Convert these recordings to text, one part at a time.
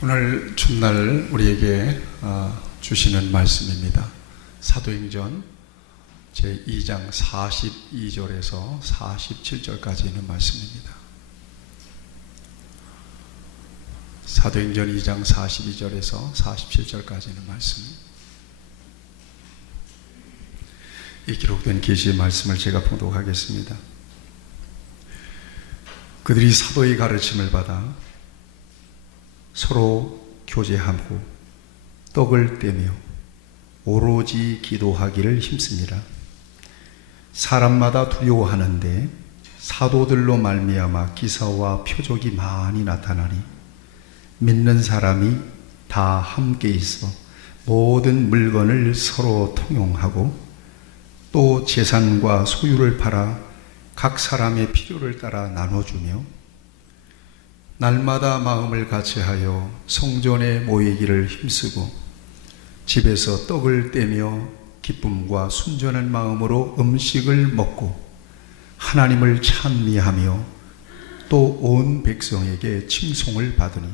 오늘 첫날 우리에게 주시는 말씀입니다. 사도행전 제2장 42절에서 47절까지 있는 말씀입니다. 사도행전 2장 42절에서 47절까지 있는 말씀. 이 기록된 계시의 말씀을 제가 봉독하겠습니다. 그들이 사도의 가르침을 받아 서로 교제하고 떡을 떼며 오로지 기도하기를 힘씁니다. 사람마다 두려워하는데 사도들로 말미암아 기사와 표적이 많이 나타나니 믿는 사람이 다 함께 있어 모든 물건을 서로 통용하고 또 재산과 소유를 팔아 각 사람의 필요를 따라 나눠주며 날마다 마음을 같이하여 성전에 모이기를 힘쓰고 집에서 떡을 떼며 기쁨과 순전한 마음으로 음식을 먹고 하나님을 찬미하며 또 온 백성에게 칭송을 받으니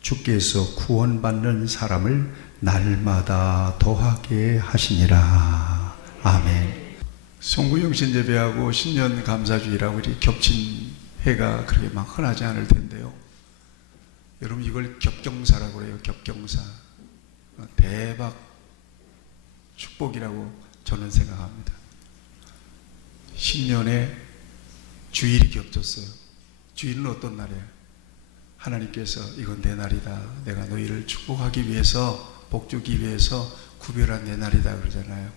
주께서 구원받는 사람을 날마다 더하게 하시니라. 아멘. 송구영신예배하고 신년 감사주일하고 이렇게 겹친 해가 그렇게 막 흔하지 않을 텐데요. 여러분 이걸 겹경사라고 그래요. 겹경사. 대박 축복이라고 저는 생각합니다. 신년에 주일이 겹쳤어요. 주일은 어떤 날이에요? 하나님께서 이건 내 날이다. 내가 너희를 축복하기 위해서 복주기 위해서 구별한 내 날이다 그러잖아요.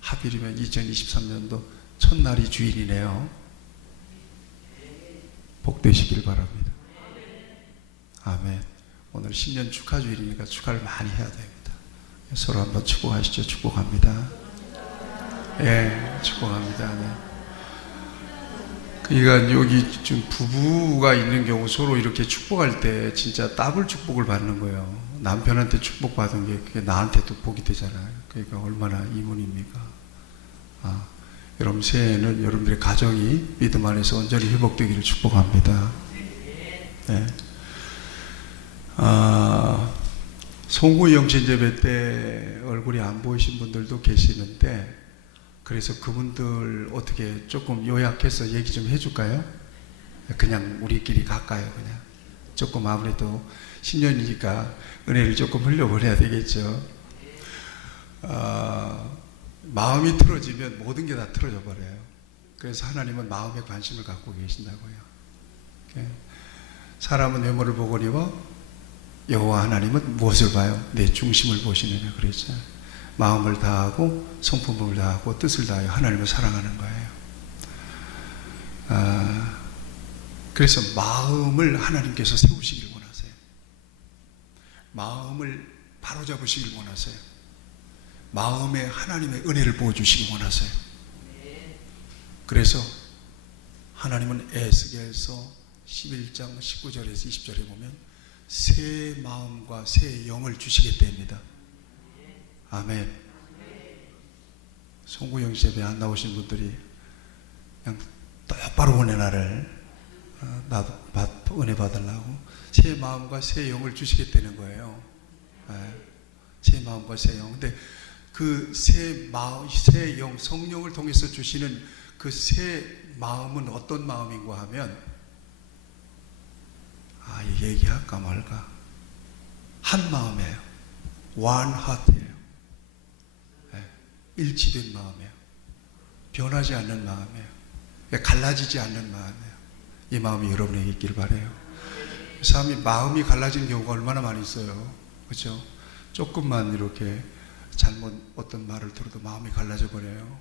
하필이면 2023년도 첫날이 주일이네요. 복되시길 바랍니다. 아멘. 오늘 신년 축하주일이니까 축하를 많이 해야 됩니다. 서로 한번 축복하시죠. 축복합니다. 예, 축복합니다. 네. 그러니까 여기 지금 부부가 있는 경우 서로 이렇게 축복할 때 진짜 더블 축복을 받는 거예요. 남편한테 축복받은 게 그게 나한테도 복이 되잖아요. 그러니까 얼마나 이문입니까? 여러분 새해에는 여러분들의 가정이 믿음 안에서 온전히 회복되기를 축복합니다. 네. 송구 영신예배 때 얼굴이 안 보이신 분들도 계시는데 그래서 그분들 어떻게 조금 요약해서 얘기 좀 해줄까요? 그냥 우리끼리 갈까요? 그냥 조금 아무래도 신년이니까 은혜를 조금 흘려보내야 되겠죠. 마음이 틀어지면 모든 게 다 틀어져 버려요. 그래서 하나님은 마음에 관심을 갖고 계신다고요. 사람은 외모를 보거니와 여호와 하나님은 무엇을 봐요? 내 중심을 보시느냐 그랬죠. 마음을 다하고 성품을 다하고 뜻을 다하여 하나님을 사랑하는 거예요. 그래서 마음을 하나님께서 세우시길 원하세요. 마음을 바로잡으시길 원하세요. 마음에 하나님의 은혜를 부어주시기 원하세요. 그래서 하나님은 에스겔서 11장 19절에서 20절에 보면 새 마음과 새 영을 주시겠답니다. 아멘. 송구영신예배 안 나오신 분들이 그냥 똑바로 은혜 나를 나도 은혜 받으려고 새 마음과 새 영을 주시겠다는 거예요. 새 마음과 새 영. 근데 그 새 마음, 새 영, 성령을 통해서 주시는 그 새 마음은 어떤 마음인가 하면 얘기할까 말까 한 마음이에요. One heart예요. 일치된 마음이에요. 변하지 않는 마음이에요. 갈라지지 않는 마음이에요. 이 마음이 여러분에게 있기를 바라요. 사람이 마음이 갈라지는 경우가 얼마나 많이 있어요. 그렇죠? 조금만 이렇게 잘못 어떤 말을 들어도 마음이 갈라져 버려요.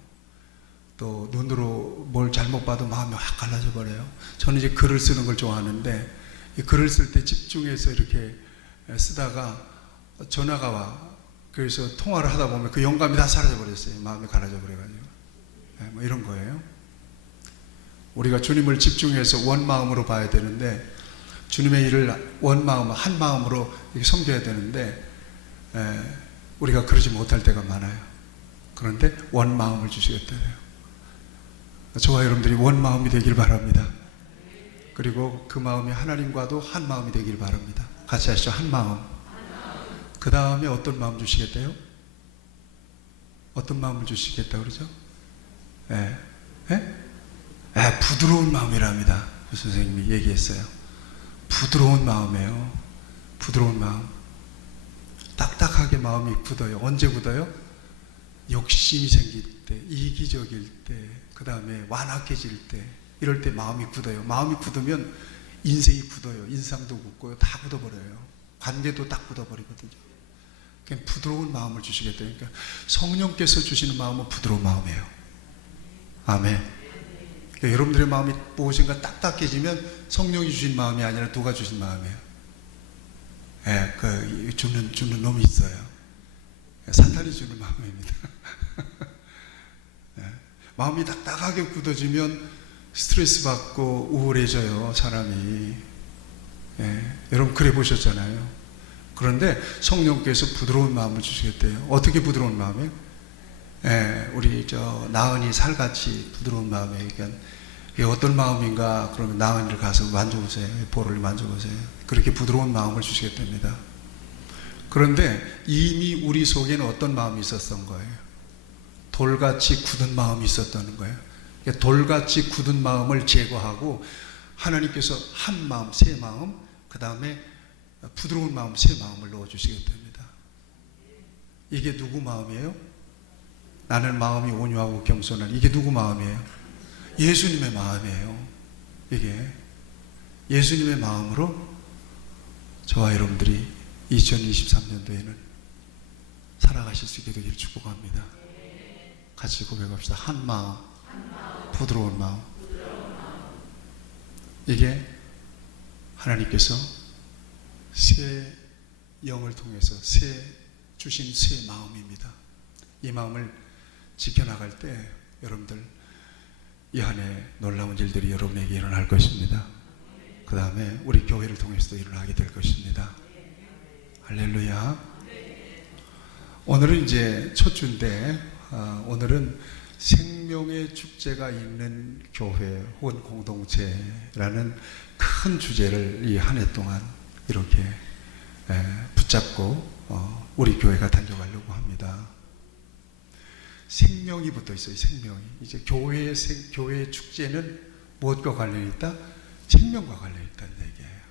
또 눈으로 뭘 잘못 봐도 마음이 확 갈라져 버려요. 저는 이제 글을 쓰는 걸 좋아하는데 이 글을 쓸 때 집중해서 이렇게 쓰다가 전화가 와. 그래서 통화를 하다 보면 그 영감이 다 사라져 버렸어요. 마음이 갈라져 버려가지고. 뭐 이런 거예요. 우리가 주님을 집중해서 원 마음으로 봐야 되는데 주님의 일을 원 마음, 한 마음으로 이렇게 섬겨야 되는데 우리가 그러지 못할 때가 많아요. 그런데 원 마음을 주시겠다고요. 저와 여러분들이 원 마음이 되길 바랍니다. 그리고 그 마음이 하나님과도 한 마음이 되길 바랍니다. 같이 하시죠. 한 마음. 그 다음에 어떤 마음 주시겠대요? 어떤 마음을 주시겠다 그러죠? 예. 예? 예, 부드러운 마음이랍니다. 그 선생님이 얘기했어요. 부드러운 마음이에요. 부드러운 마음. 딱딱하게 마음이 굳어요. 언제 굳어요? 욕심이 생길 때, 이기적일 때, 그 다음에 완악해질 때, 이럴 때 마음이 굳어요. 마음이 굳으면 인생이 굳어요. 인상도 굳고요. 다 굳어버려요. 관계도 딱 굳어버리거든요. 그냥 부드러운 마음을 주시겠다니까. 그러니까 성령께서 주시는 마음은 부드러운 마음이에요. 아멘. 그러니까 여러분들의 마음이 무엇인가 딱딱해지면 성령이 주신 마음이 아니라 누가 주신 마음이에요. 예, 주는 놈이 있어요. 사탄이 주는 마음입니다. 예, 마음이 딱딱하게 굳어지면 스트레스 받고 우울해져요, 사람이. 예, 여러분 그래 보셨잖아요. 그런데 성령께서 부드러운 마음을 주시겠대요. 어떻게 부드러운 마음이에요? 예, 우리 나은이 살같이 부드러운 마음이에요. 그러니까 이게 어떤 마음인가? 그러면 나은이를 가서 만져보세요. 볼을 만져보세요. 그렇게 부드러운 마음을 주시겠답니다. 그런데 이미 우리 속에는 어떤 마음이 있었던 거예요? 돌같이 굳은 마음이 있었다는 거예요. 그러니까 돌같이 굳은 마음을 제거하고 하나님께서 한 마음, 새 마음, 그 다음에 부드러운 마음, 새 마음을 넣어주시겠답니다. 이게 누구 마음이에요? 나는 마음이 온유하고 겸손한, 이게 누구 마음이에요? 예수님의 마음이에요. 이게 예수님의 마음으로 저와 여러분들이 2023년도에는 살아가실 수 있게 되기를 축복합니다. 같이 고백합시다. 한 마음, 부드러운 마음. 이게 하나님께서 새 영을 통해서 주신 새 마음입니다. 이 마음을 지켜나갈 때 여러분들 이 한 해 놀라운 일들이 여러분에게 일어날 것입니다. 그 다음에 우리 교회를 통해서도 일어나게 될 것입니다. 할렐루야. 오늘은 이제 첫 주인데 오늘은 생명의 축제가 있는 교회 혹은 공동체라는 큰 주제를 이 한 해 동안 이렇게 붙잡고 우리 교회가 달려가려고 합니다. 생명이 붙어 있어요. 생명이. 이제 교회의 축제는 무엇과 관련이 있다? 생명과 관련이 있다는 얘기예요.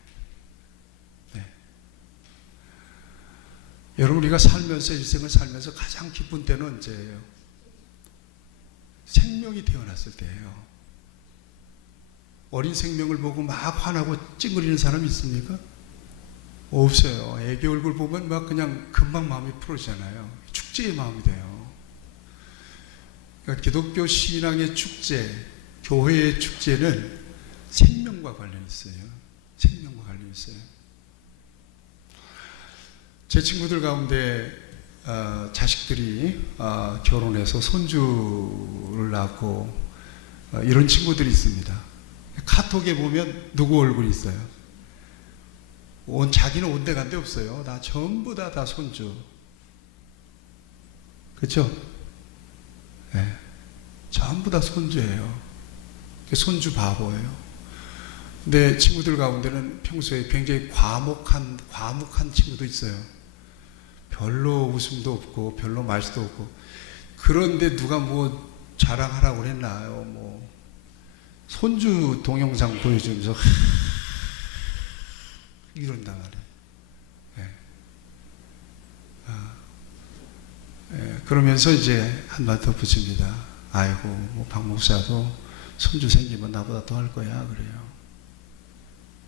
네. 여러분 우리가 살면서 일생을 살면서 가장 기쁜 때는 언제예요? 생명이 태어났을 때예요. 어린 생명을 보고 막 화나고 찡그리는 사람이 있습니까? 없어요. 애기 얼굴 보면 막 그냥 금방 마음이 풀어지잖아요. 축제의 마음이 돼요. 그러니까 기독교 신앙의 축제, 교회의 축제는 생명과 관련이 있어요. 생명과 관련이 있어요. 제 친구들 가운데 자식들이 결혼해서 손주를 낳고 이런 친구들이 있습니다. 카톡에 보면 누구 얼굴이 있어요? 자기는 온데간데 없어요. 다 전부 다 손주. 그렇죠? 네. 전부 다 손주예요. 손주 바보예요. 근데 친구들 가운데는 평소에 굉장히 과묵한 친구도 있어요. 별로 웃음도 없고 별로 말수도 없고. 그런데 누가 뭐 자랑하라고 그랬나요? 뭐 손주 동영상 보여주면서 이런단 말이에요. 그러면서 이제 한마디 더 붙입니다. 아이고, 뭐 박 목사도 손주 생기면 나보다 더 할 거야 그래요.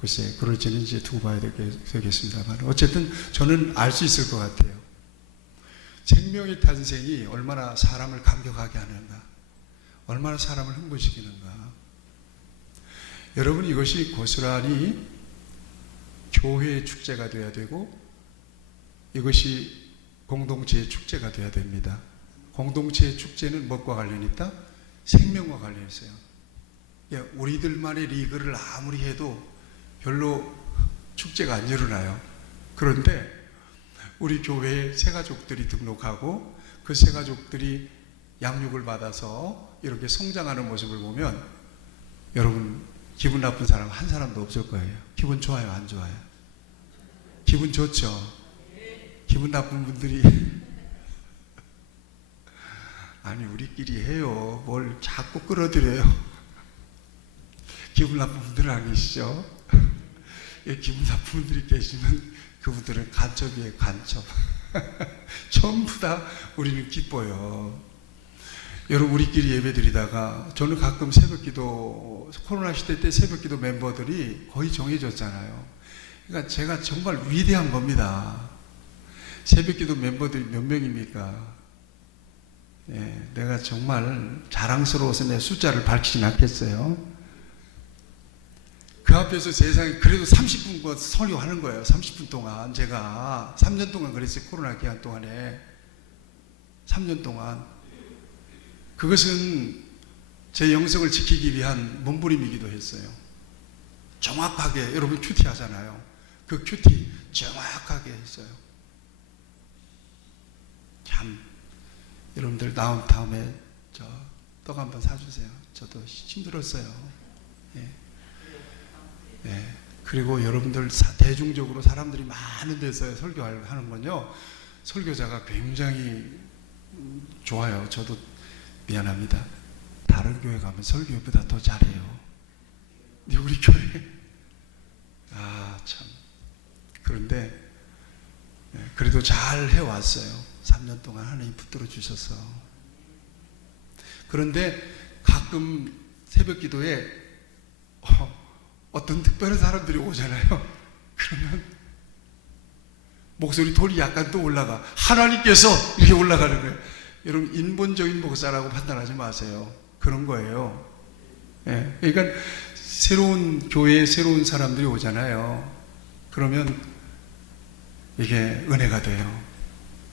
글쎄, 그럴지는 이제 두고 봐야 되겠습니다만 어쨌든 저는 알 수 있을 것 같아요. 생명의 탄생이 얼마나 사람을 감격하게 하는가, 얼마나 사람을 흥분시키는가. 여러분 이것이 고스란히 교회의 축제가 되어야 되고 이것이 공동체의 축제가 되어야 됩니다. 공동체의 축제는 무엇과 관련이 있다? 생명과 관련이 있어요. 우리들만의 리그를 아무리 해도 별로 축제가 안 일어나요. 그런데 우리 교회에 새가족들이 등록하고 그 새가족들이 양육을 받아서 이렇게 성장하는 모습을 보면 여러분 기분 나쁜 사람 한 사람도 없을 거예요. 기분 좋아요, 안 좋아요? 기분 좋죠? 기분 나쁜 분들이 아니 우리끼리 해요. 뭘 자꾸 끌어들여요. 기분 나쁜 분들은 아니시죠? 기분 나쁜 분들이 계시면 그분들은 간첩이에요. 간첩. 전부 다 우리는 기뻐요. 여러분 우리끼리 예배 드리다가 저는 가끔 새벽기도 코로나 시대 때 새벽기도 멤버들이 거의 정해졌잖아요. 그러니까 제가 정말 위대한 겁니다. 새벽기도 멤버들이 몇 명입니까? 예, 내가 정말 자랑스러워서 내 숫자를 밝히진 않겠어요. 그 앞에서 세상에 그래도 30분 설교하는 거예요. 30분 동안 제가 3년 동안 그랬어요. 코로나 기간 동안에 3년 동안. 그것은 제 영성을 지키기 위한 몸부림이기도 했어요. 정확하게 여러분 큐티 하잖아요. 그 큐티 정확하게 했어요. 참 여러분들 다음에 저 떡 한번 사주세요. 저도 힘들었어요. 예. 예. 그리고 여러분들 대중적으로 사람들이 많은 데서 설교하는 건요, 설교자가 굉장히 좋아요. 저도 미안합니다. 다른 교회 가면 설교보다 더 잘해요. 근데 우리 교회 참 그런데 그래도 잘 해왔어요. 3년 동안 하나님 붙들어 주셔서. 그런데 가끔 새벽 기도에 어떤 특별한 사람들이 오잖아요. 그러면 목소리 톤이 약간 또 올라가. 하나님께서 이렇게 올라가는 거예요. 여러분 인본적인 목사라고 판단하지 마세요. 그런 거예요. 예, 그러니까 새로운 교회에 새로운 사람들이 오잖아요. 그러면 이게 은혜가 돼요.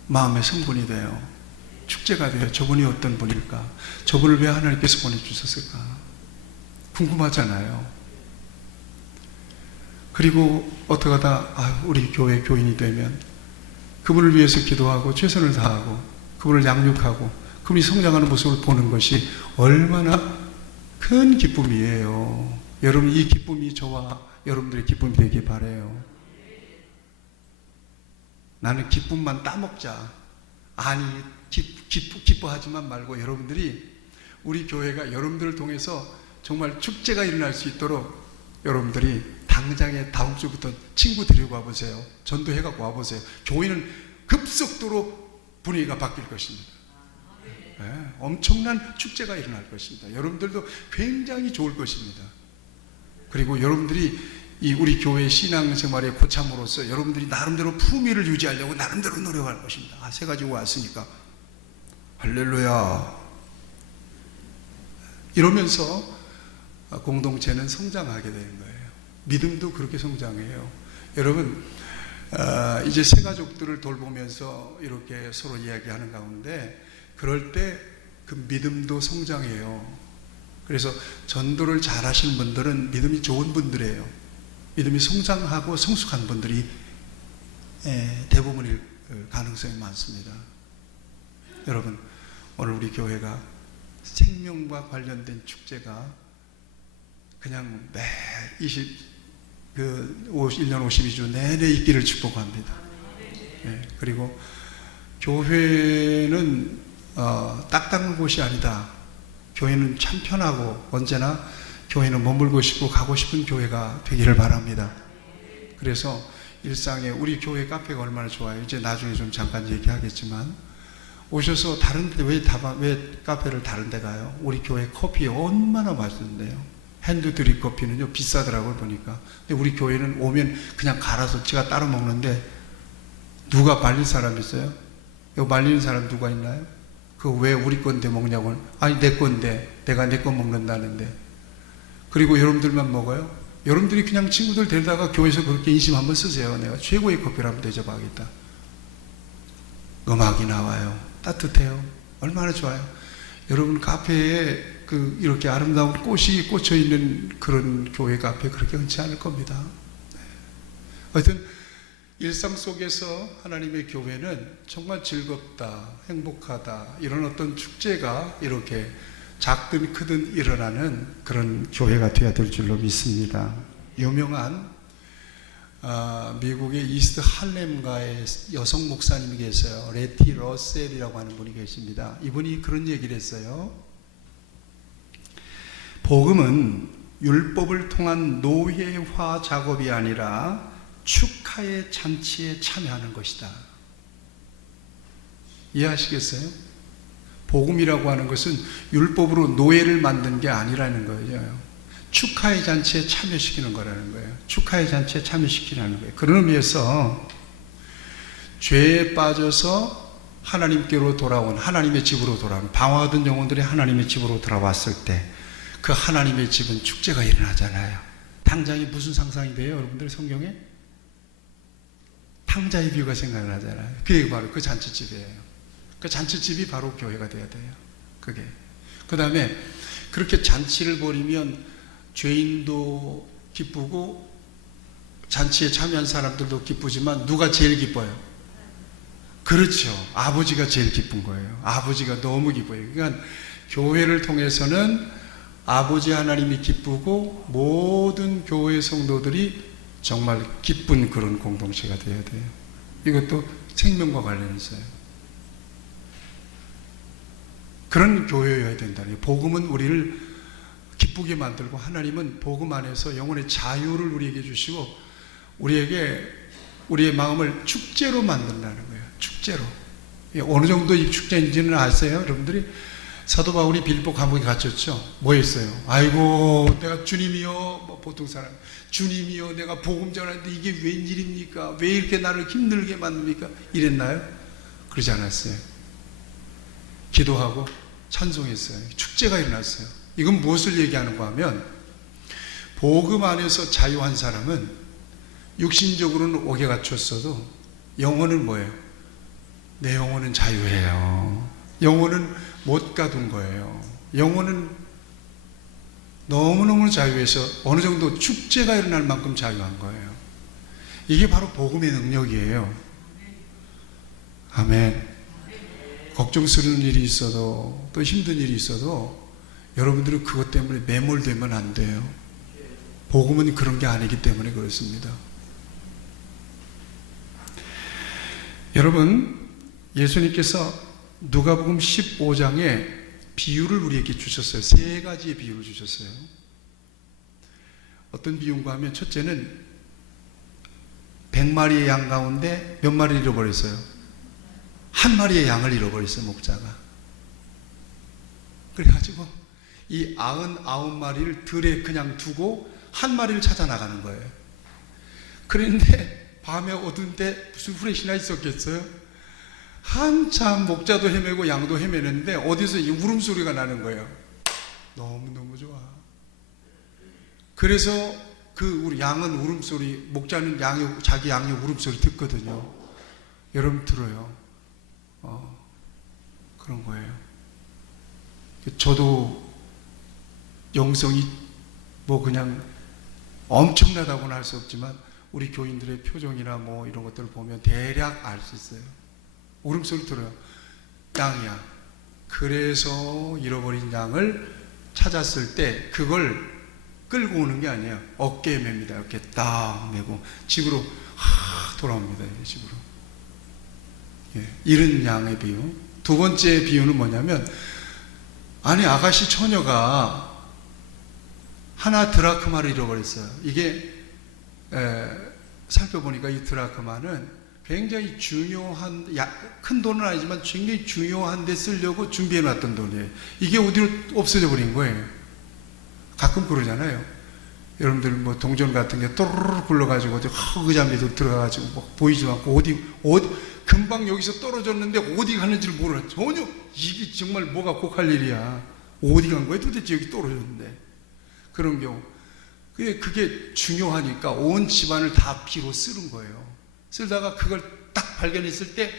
마음의 성분이 돼요. 축제가 돼요. 저분이 어떤 분일까? 저분을 왜 하나님께서 보내주셨을까? 궁금하잖아요. 그리고 어떻게 하다 우리 교회 교인이 되면 그분을 위해서 기도하고 최선을 다하고 그분을 양육하고 그분이 성장하는 모습을 보는 것이 얼마나 큰 기쁨이에요. 여러분 이 기쁨이 저와 여러분들의 기쁨이 되길 바라요. 나는 기쁨만 따먹자. 아니 기뻐하지만 말고 여러분들이 우리 교회가 여러분들을 통해서 정말 축제가 일어날 수 있도록 여러분들이 당장에 다음 주부터 친구 데리고 와보세요. 전도해갖고 와보세요. 교회는 급속도로 분위기가 바뀔 것입니다. 네, 엄청난 축제가 일어날 것입니다. 여러분들도 굉장히 좋을 것입니다. 그리고 여러분들이 이 우리 교회 신앙생활의 고참으로서 여러분들이 나름대로 품위를 유지하려고 나름대로 노력할 것입니다. 새 가지고 왔으니까 할렐루야 이러면서 공동체는 성장하게 되는 거예요. 믿음도 그렇게 성장해요. 여러분 이제 새 가족들을 돌보면서 이렇게 서로 이야기하는 가운데 그럴 때 그 믿음도 성장해요. 그래서 전도를 잘 하시는 분들은 믿음이 좋은 분들이에요. 믿음이 성장하고 성숙한 분들이 대부분일 가능성이 많습니다. 여러분 오늘 우리 교회가 생명과 관련된 축제가 그냥 매 1년 52주 내내 있기를 축복합니다. 그리고 교회는 딱 닦는 곳이 아니다. 교회는 참 편하고 언제나 교회는 머물고 싶고 가고 싶은 교회가 되기를 바랍니다. 그래서 일상에 우리 교회 카페가 얼마나 좋아요. 이제 나중에 좀 잠깐 얘기하겠지만 오셔서 다른데 왜 카페를 다른데 가요? 우리 교회 커피 얼마나 맛있는데요. 핸드드립 커피는요 비싸더라고요 보니까. 근데 우리 교회는 오면 그냥 갈아서 제가 따로 먹는데 누가 말릴 사람 있어요? 여기 말리는 사람 누가 있나요? 그 왜 우리 건데 먹냐고. 아니 내 건데 내가 내 거 먹는다는데. 그리고 여러분들만 먹어요? 여러분들이 그냥 친구들 데려다가 교회에서 그렇게 인심 한번 쓰세요. 내가 최고의 커피를 한번 대접하겠다. 음악이 나와요. 따뜻해요. 얼마나 좋아요. 여러분 카페에 이렇게 아름다운 꽃이 꽂혀 있는 그런 교회 카페 그렇게 흔치 않을 겁니다. 하여튼 일상 속에서 하나님의 교회는 정말 즐겁다, 행복하다, 이런 어떤 축제가 이렇게 작든 크든 일어나는 그런 교회가 되어야 될 줄로 믿습니다. 유명한 미국의 이스트 할렘가의 여성 목사님이 계세요. 레티 러셀이라고 하는 분이 계십니다. 이분이 그런 얘기를 했어요. 복음은 율법을 통한 노예화 작업이 아니라 축하의 잔치에 참여하는 것이다. 이해하시겠어요? 복음이라고 하는 것은 율법으로 노예를 만든 게 아니라는 거예요. 축하의 잔치에 참여시키는 거라는 거예요. 축하의 잔치에 참여시키라는 거예요. 그런 의미에서 죄에 빠져서 하나님께로 돌아온, 하나님의 집으로 돌아온 방황하던 영혼들이 하나님의 집으로 돌아왔을 때 그 하나님의 집은 축제가 일어나잖아요. 탕자이 무슨 상상이 돼요? 여러분들 성경에? 탕자의 비유가 생각나잖아요. 그게 바로 그 잔치집이에요. 그 잔치집이 바로 교회가 돼야 돼요. 그게. 그 다음에 그렇게 잔치를 벌이면 죄인도 기쁘고 잔치에 참여한 사람들도 기쁘지만 누가 제일 기뻐요? 그렇죠. 아버지가 제일 기쁜 거예요. 아버지가 너무 기뻐요. 그러니까 교회를 통해서는 아버지 하나님이 기쁘고 모든 교회 성도들이 정말 기쁜 그런 공동체가 되어야 돼요. 이것도 생명과 관련해서요. 그런 교회여야 된다는 거예요. 복음은 우리를 기쁘게 만들고 하나님은 복음 안에서 영혼의 자유를 우리에게 주시고 우리의 마음을 축제로 만든다는 거예요. 축제로. 어느 정도 이 축제인지는 아세요? 여러분들이 사도 바울이 빌립보 감옥에 갇혔죠. 뭐 했어요? 아이고 내가 주님이요, 보통 사람 주님이요, 내가 복음 전하는데 이게 웬일입니까? 왜 이렇게 나를 힘들게 만듭니까? 이랬나요? 그러지 않았어요. 기도하고 찬송했어요. 축제가 일어났어요. 이건 무엇을 얘기하는가 하면 복음 안에서 자유한 사람은 육신적으로는 옥에 갇혔어도 영혼은 뭐예요? 내 영혼은 자유해요. 영혼은 못 가둔 거예요. 영혼은 너무너무 자유해서 어느 정도 축제가 일어날 만큼 자유한 거예요. 이게 바로 복음의 능력이에요. 아멘. 걱정스러운 일이 있어도 또 힘든 일이 있어도 여러분들은 그것 때문에 매몰되면 안 돼요. 복음은 그런 게 아니기 때문에 그렇습니다. 여러분, 예수님께서 누가복음 15장에 비유를 우리에게 주셨어요. 세 가지의 비유를 주셨어요. 어떤 비유인가 하면 첫째는 100마리의 양 가운데 몇 마리를 잃어버렸어요? 한 마리의 양을 잃어버렸어요, 목자가. 그래가지고 이 99마리를 들에 그냥 두고 한 마리를 찾아 나가는 거예요. 그런데 밤에 어두운데 무슨 후레쉬나 있었겠어요? 한참 목자도 헤매고 양도 헤매는데 어디서 이 울음소리가 나는 거예요. 너무너무 좋아. 그래서 우리 양은 울음소리, 목자는 자기 양의 울음소리 듣거든요. 여러분 들어요. 그런 거예요. 저도 영성이 뭐 그냥 엄청나다고는 할 수 없지만 우리 교인들의 표정이나 뭐 이런 것들을 보면 대략 알 수 있어요. 울음소리 들어요. 양이야. 그래서 잃어버린 양을 찾았을 때 그걸 끌고 오는 게 아니에요. 어깨에 맵니다. 이렇게 딱 메고 집으로 돌아옵니다. 집으로. 잃은 양의 비유. 두 번째 비유는 뭐냐면 아니 아가씨 처녀가 하나 드라크마를 잃어버렸어요. 이게 살펴보니까 이 드라크마는 굉장히 중요한, 큰 돈은 아니지만 굉장히 중요한 데 쓰려고 준비해 놨던 돈이에요. 이게 어디로 없어져 버린 거예요. 가끔 그러잖아요. 여러분들 뭐 동전 같은 게 또르르 굴러가지고 흑의자 밑으로 들어가가지고 뭐 보이지도 않고 어디 금방 여기서 떨어졌는데 어디 가는지를 모르나. 전혀 이게 정말 뭐가 곡할 일이야. 어디 간 거야 도대체. 여기 떨어졌는데. 그런 경우 그게 중요하니까 온 집안을 다 피로 쓰는 거예요. 쓰다가 그걸 딱 발견했을 때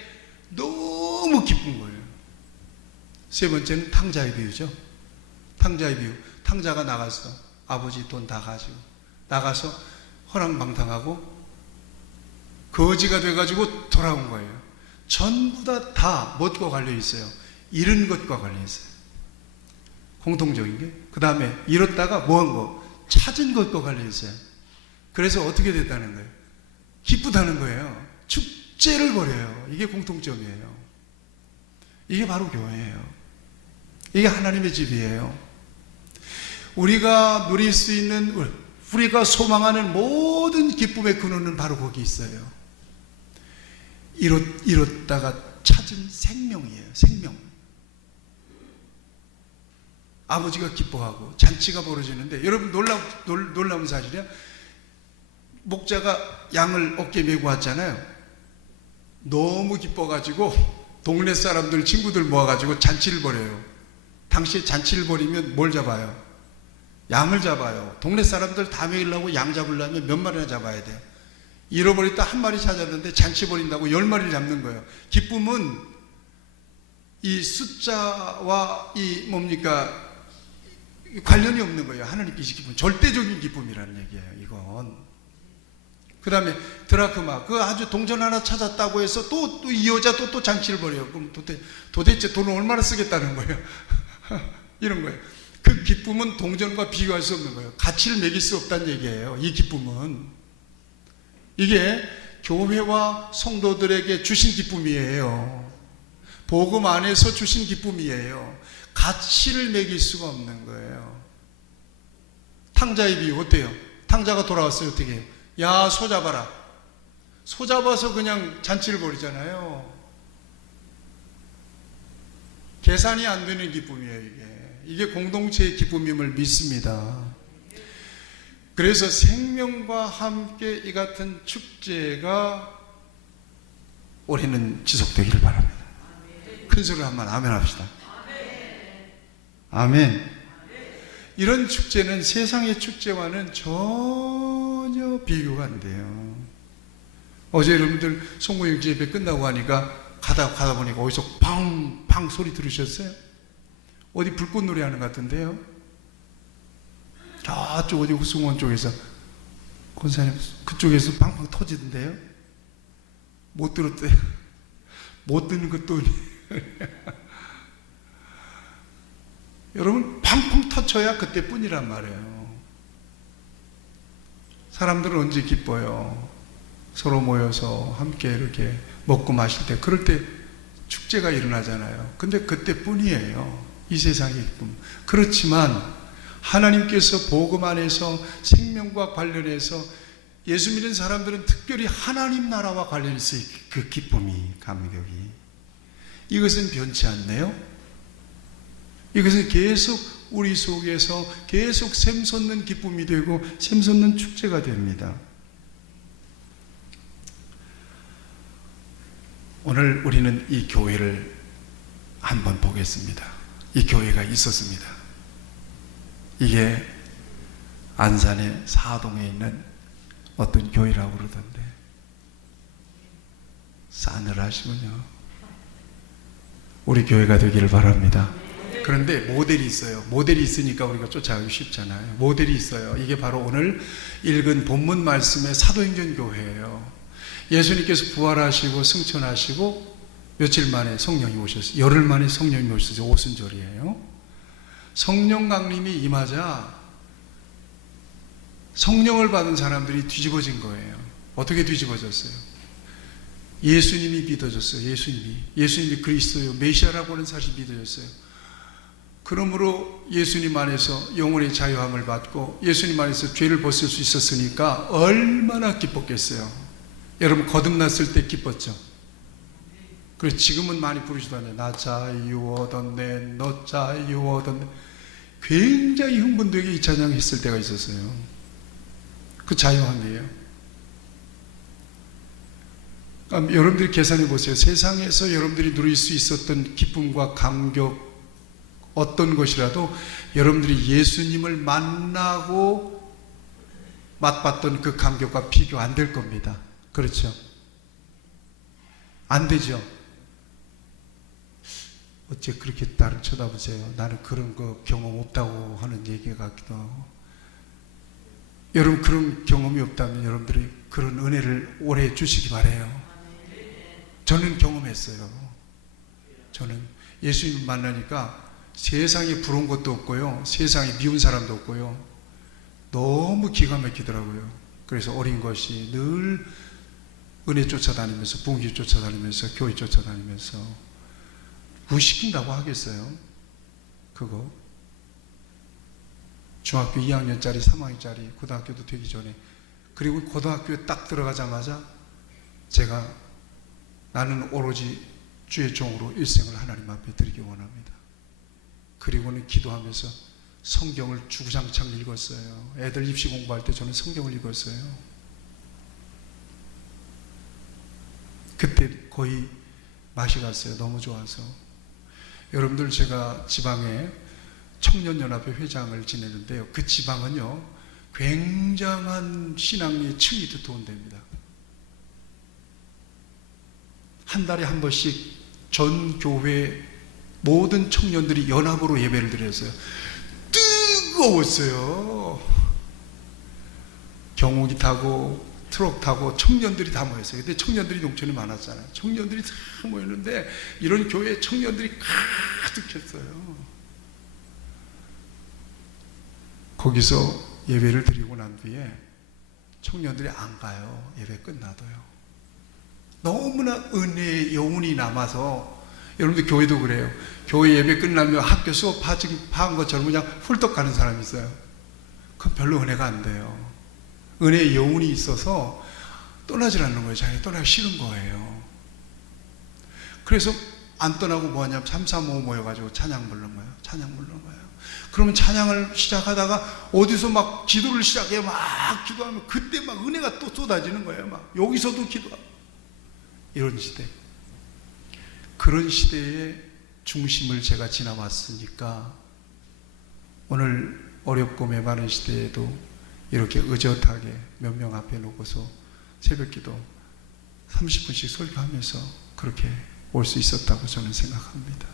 너무 기쁜 거예요. 세 번째는 탕자의 비유죠. 탕자의 비유. 탕자가 나가서 아버지 돈 다 가지고 나가서 허랑방탕하고 거지가 돼가지고 돌아온 거예요. 전부 다 뭣과 관련 있어요? 잃은 것과 관련 있어요. 공통적인 게. 그 다음에 잃었다가 뭐 한 거? 찾은 것과 관련 있어요. 그래서 어떻게 됐다는 거예요? 기쁘다는 거예요. 축제를 벌여요. 이게 공통점이에요. 이게 바로 교회예요. 이게 하나님의 집이에요. 우리가 누릴 수 있는, 우리가 소망하는 모든 기쁨의 근원은 바로 거기 있어요. 이뤘다가 찾은 생명이에요. 생명. 아버지가 기뻐하고 잔치가 벌어지는데, 여러분 놀라운 사실이야. 목자가 양을 어깨에 메고 왔잖아요. 너무 기뻐가지고 동네 사람들, 친구들 모아가지고 잔치를 벌여요. 당시에 잔치를 벌이면 뭘 잡아요? 양을 잡아요. 동네 사람들 다 먹이려고 양 잡으려면 몇 마리나 잡아야 돼요. 잃어버렸다 한 마리 찾았는데 잔치 벌인다고 10마리를 잡는 거예요. 기쁨은 이 숫자와 이 뭡니까? 관련이 없는 거예요. 하나님께 이 기쁨은 절대적인 기쁨이라는 얘기예요. 이건. 그 다음에 드라크마, 그 아주 동전 하나 찾았다고 해서 또 이 여자 또 잔치를 벌여요. 그럼 도대체 돈을 얼마나 쓰겠다는 거예요? 이런 거예요. 그 기쁨은 동전과 비교할 수 없는 거예요. 가치를 매길 수 없다는 얘기예요. 이 기쁨은. 이게 교회와 성도들에게 주신 기쁨이에요. 복음 안에서 주신 기쁨이에요. 가치를 매길 수가 없는 거예요. 탕자의 비유 어때요? 탕자가 돌아왔어요. 어떻게 해요? 야, 소 잡아라. 소 잡아서 그냥 잔치를 벌이잖아요. 계산이 안 되는 기쁨이에요. 이게 공동체의 기쁨임을 믿습니다. 그래서 생명과 함께 이 같은 축제가 올해는 지속되기를 바랍니다. 큰 소리로 한번 아멘 합시다. 아멘. 이런 축제는 세상의 축제와는 전혀 비교가 안 돼요. 어제 여러분들 송구영지 예배 끝나고 하니까 가다 보니까 어디서 팡팡 소리 들으셨어요? 어디 불꽃놀이 하는 것 같은데요? 저쪽 어디 후승원 쪽에서, 권사님 그쪽에서 팡팡 터지던데요? 못 들었대요. 못 듣는 것도 여러분, 팡팡 터쳐야 그때뿐이란 말이에요. 사람들은 언제 기뻐요? 서로 모여서 함께 이렇게 먹고 마실 때, 그럴 때 축제가 일어나잖아요. 근데 그때뿐이에요. 이 세상의 기쁨. 그렇지만 하나님께서 복음 안에서 생명과 관련해서 예수 믿는 사람들은 특별히 하나님 나라와 관련해서 그 기쁨이, 감격이, 이것은 변치 않네요. 이것은 계속 우리 속에서 계속 샘솟는 기쁨이 되고 샘솟는 축제가 됩니다. 오늘 우리는 이 교회를 한번 보겠습니다. 이 교회가 있었습니다. 이게 안산의 사동에 있는 어떤 교회라고 그러던데, 싸늘하시군요. 우리 교회가 되기를 바랍니다. 그런데 모델이 있어요. 모델이 있으니까 우리가 쫓아가기 쉽잖아요. 모델이 있어요. 이게 바로 오늘 읽은 본문 말씀의 사도행전 교회예요. 예수님께서 부활하시고 승천하시고 며칠 만에 성령이 오셨어요. 열흘 만에 성령이 오셨어요. 오순절이에요. 성령 강림이 임하자 성령을 받은 사람들이 뒤집어진 거예요. 어떻게 뒤집어졌어요? 예수님이 믿어졌어요. 예수님이 그리스도요 메시아라고 하는 사실이 믿어졌어요. 그러므로 예수님 안에서 영혼의 자유함을 받고 예수님 안에서 죄를 벗을 수 있었으니까 얼마나 기뻤겠어요. 여러분 거듭났을 때 기뻤죠? 그래서 지금은 많이 부르지도 않아요. 나 자유 얻었네, 너 자유 얻었네. 굉장히 흥분되게 이 찬양 했을 때가 있었어요. 그 자유함이에요. 여러분들이 계산해 보세요. 세상에서 여러분들이 누릴 수 있었던 기쁨과 감격, 어떤 것이라도 여러분들이 예수님을 만나고 맛봤던 그 감격과 비교 안 될 겁니다. 그렇죠? 안 되죠? 어째 그렇게 나를 쳐다보세요. 나는 그런 거 경험 없다고 하는 얘기 같기도 하고. 여러분 그런 경험이 없다면 여러분들이 그런 은혜를 오래 주시기 바라요. 저는 경험했어요. 저는 예수님 만나니까 세상에 부러운 것도 없고요, 세상에 미운 사람도 없고요, 너무 기가 막히더라고요. 그래서 어린 것이 늘 은혜 쫓아다니면서, 분기 쫓아다니면서, 교회 쫓아다니면서 무시킨다고 하겠어요? 그거 중학교 2학년짜리 3학년짜리 고등학교도 되기 전에, 그리고 고등학교에 딱 들어가자마자 제가 나는 오로지 주의 종으로 일생을 하나님 앞에 드리기 원합니다. 그리고는 기도하면서 성경을 주구장창 읽었어요. 애들 입시 공부할 때 저는 성경을 읽었어요. 그때 거의 맛이 갔어요. 너무 좋아서. 여러분들, 제가 지방에 청년연합회 회장을 지내는데요, 그 지방은요 굉장한 신앙의 층이 두터운 데입니다. 한 달에 한 번씩 전 교회 모든 청년들이 연합으로 예배를 드렸어요. 뜨거웠어요. 경운기 타고 트럭 타고 청년들이 다 모였어요. 그때 청년들이 농촌에 많았잖아요. 청년들이 다 모였는데 이런 교회에 청년들이 가득했어요. 거기서 예배를 드리고 난 뒤에 청년들이 안 가요. 예배 끝나도요. 너무나 은혜의 여운이 남아서, 여러분들 교회도 그래요. 교회 예배 끝나면 학교 수업 파한 것처럼 그냥 훌떡 가는 사람이 있어요. 그건 별로 은혜가 안 돼요. 은혜의 여운이 있어서 떠나질 않는 거예요. 자기가 떠나기 싫은 거예요. 그래서 안 떠나고 뭐 하냐면 3, 4, 5 모여가지고 찬양 부르는 거예요. 찬양 부르는 거예요. 그러면 찬양을 시작하다가 어디서 막 기도를 시작해요. 막 기도하면 그때 막 은혜가 또 쏟아지는 거예요. 막 여기서도 기도하고. 이런 시대, 그런 시대의 중심을 제가 지나왔으니까 오늘 어렵고 메마른 시대에도 이렇게 의젓하게 몇 명 앞에 놓고서 새벽기도 30분씩 설교하면서 그렇게 올 수 있었다고 저는 생각합니다.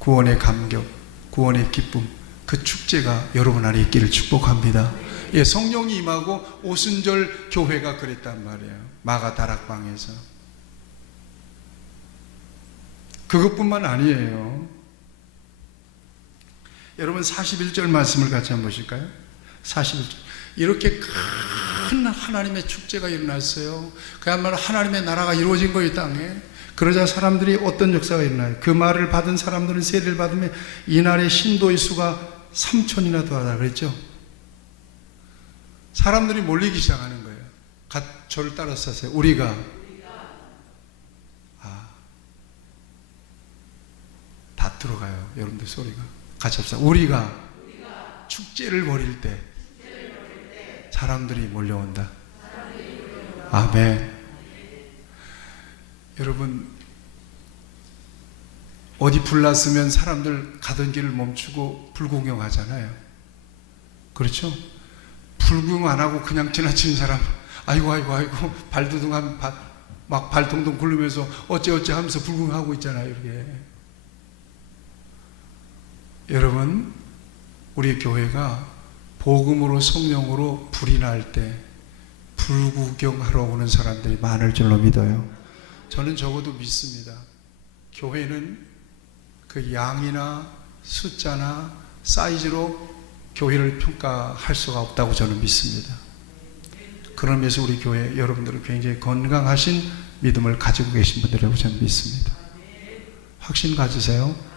구원의 감격, 구원의 기쁨, 그 축제가 여러분 안에 있기를 축복합니다. 예, 성령이 임하고 오순절 교회가 그랬단 말이에요. 마가 다락방에서. 그것뿐만 아니에요. 여러분 41절 말씀을 같이 한번 보실까요? 41절. 이렇게 큰 하나님의 축제가 일어났어요. 그야말로 하나님의 나라가 이루어진 거예요, 땅에. 그러자 사람들이 어떤 역사가 일어나요? 그 말을 받은 사람들은 세례를 받으면 이날의 신도의 수가 3,000이나 더하다 그랬죠. 사람들이 몰리기 시작하는 거예요. 저를 따라서 하세요. 우리가 다 들어가요. 여러분들 소리가 같이 합시다. 우리가 축제를 벌일 때 사람들이 몰려온다. 아멘. 여러분, 어디 불 났으면 사람들 가던 길을 멈추고 불구경 하잖아요. 그렇죠? 불구경 안 하고 그냥 지나치는 사람, 아이고 발두둥하면 막 발동동 굴르면서 어째 하면서 불구경하고 있잖아요. 이렇게. 여러분, 우리 교회가 복음으로 성령으로 불이 날 때 불구경하러 오는 사람들이 많을 줄로 믿어요. 저는 적어도 믿습니다. 교회는 그 양이나 숫자나 사이즈로 교회를 평가할 수가 없다고 저는 믿습니다. 그런 면에서 우리 교회 여러분들은 굉장히 건강하신 믿음을 가지고 계신 분들이라고 저는 믿습니다. 확신 가지세요.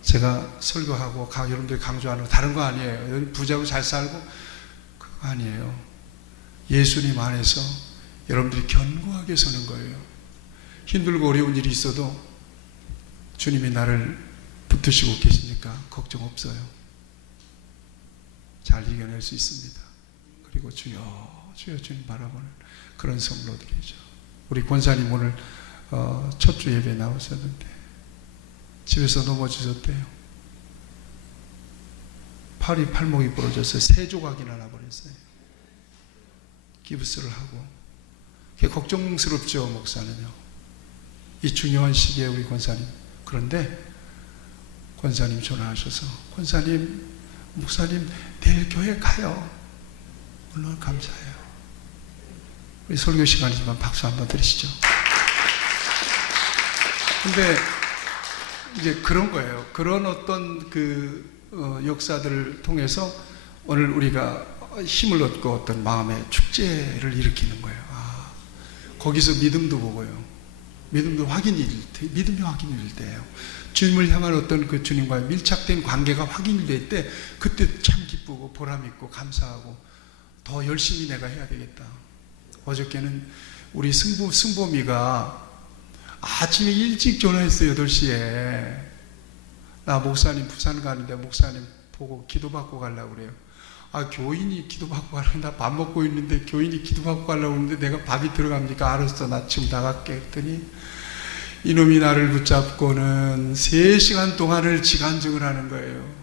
제가 설교하고 여러분들이 강조하는 거 다른 거 아니에요. 부자고 잘 살고 그거 아니에요. 예수님 안에서 여러분들이 견고하게 서는 거예요. 힘들고 어려운 일이 있어도 주님이 나를 붙드시고 계시니까 걱정 없어요. 잘 이겨낼 수 있습니다. 그리고 주여 주님 바라보는 그런 성도들이죠. 우리 권사님 오늘 첫 주 예배 나오셨는데 집에서 넘어지셨대요. 팔목이 부러졌어요. 3조각이나 나버렸어요. 기부스를 하고. 그게 걱정스럽죠, 목사는요. 이 중요한 시기에 우리 권사님. 그런데 권사님 전화하셔서 목사님 내일 교회 가요. 물론 감사해요. 우리 설교 시간이지만 박수 한번 드리시죠. 근데 이제 그런 거예요. 그런 어떤 역사들을 통해서 오늘 우리가 힘을 얻고 어떤 마음의 축제를 일으키는 거예요. 거기서 믿음도 보고요. 믿음이 확인이 될 때예요. 주님을 향한 어떤 그 주님과의 밀착된 관계가 확인이 될 때, 그때 참 기쁘고 보람 있고 감사하고 더 열심히 내가 해야 되겠다. 어저께는 우리 승범이가 아침에 일찍 전화했어요. 8시에. 나 목사님 부산 가는데 목사님 보고 기도받고 가려고 그래요. 아, 교인이 기도받고 가려고, 나 밥 먹고 있는데 교인이 기도받고 가려고 하는데 내가 밥이 들어갑니까? 알았어, 나 지금 나갈게 했더니 이놈이 나를 붙잡고는 3시간 동안을 지간증을 하는 거예요.